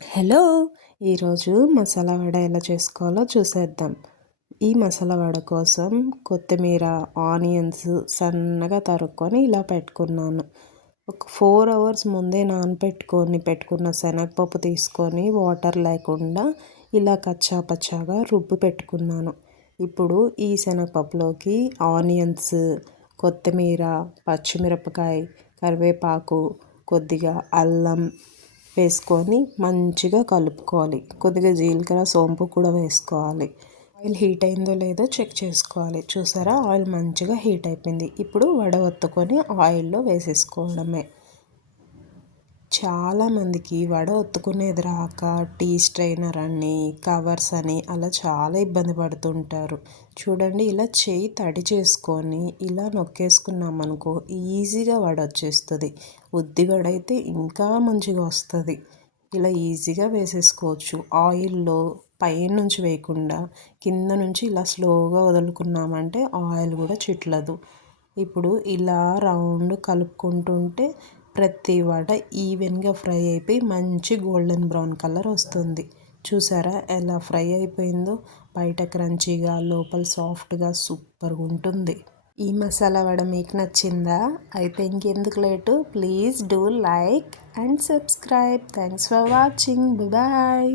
Hello! ఈరోజు మసాలా వడ ఎలా చేసుకోవాలో చూసేద్దాం. ఈ మసాలా వడ కోసం కొత్తిమీర, ఆనియన్స్ సన్నగా తరుక్కొని ఇలా పెట్టుకున్నాను. ఒక 4 అవర్స్ ముందే పెట్టుకున్న శనగపప్పు తీసుకొని వాటర్ లేకుండా ఇలా కచ్చా పచ్చాగా రుబ్బి పెట్టుకున్నాను. ఇప్పుడు ఈ శనగపప్పులోకి ఆనియన్స్, కొత్తిమీర, పచ్చిమిరపకాయ, కరివేపాకు, కొద్దిగా అల్లం వేసుకొని మంచిగా కలుపుకోవాలి. కొద్దిగా జీలకర్ర, సోంపు కూడా వేసుకోవాలి. ఆయిల్ హీట్ అయిందో లేదో చెక్ చేసుకోవాలి. చూసారా, ఆయిల్ మంచిగా హీట్ అయిపోయింది. ఇప్పుడు వడ ఒత్తుకొని ఆయిల్లో వేసేసుకోవడమే. చాలామందికి వడ ఒత్తుకునేది రాక టీ స్ట్రైనర్ అని, కవర్స్ అని అలా చాలా ఇబ్బంది పడుతుంటారు. చూడండి, ఇలా చేయి తడి చేసుకొని ఇలా నొక్కేసుకున్నామనుకో ఈజీగా వడ వచ్చేస్తుంది. ఉద్ది వడ అయితే ఇంకా మంచిగా వస్తుంది. ఇలా ఈజీగా వేసేసుకోవచ్చు. ఆయిల్లో పైనుంచి వేయకుండా కింద నుంచి ఇలా స్లోగా వదులుకున్నామంటే ఆయిల్ కూడా చిట్లదు. ఇప్పుడు ఇలా రౌండ్ కలుపుకుంటుంటే ప్రతి వడ ఈవెన్గా ఫ్రై అయిపోయి మంచి గోల్డెన్ బ్రౌన్ కలర్ వస్తుంది. చూసారా ఎలా ఫ్రై అయిపోయిందో? బయట క్రంచీగా, లోపల సాఫ్ట్గా సూపర్గా ఉంటుంది. ఈ మసాలా వడ మీకు నచ్చిందా? అయితే ఇంకెందుకు late, please do like and subscribe. Thanks for watching. Bye.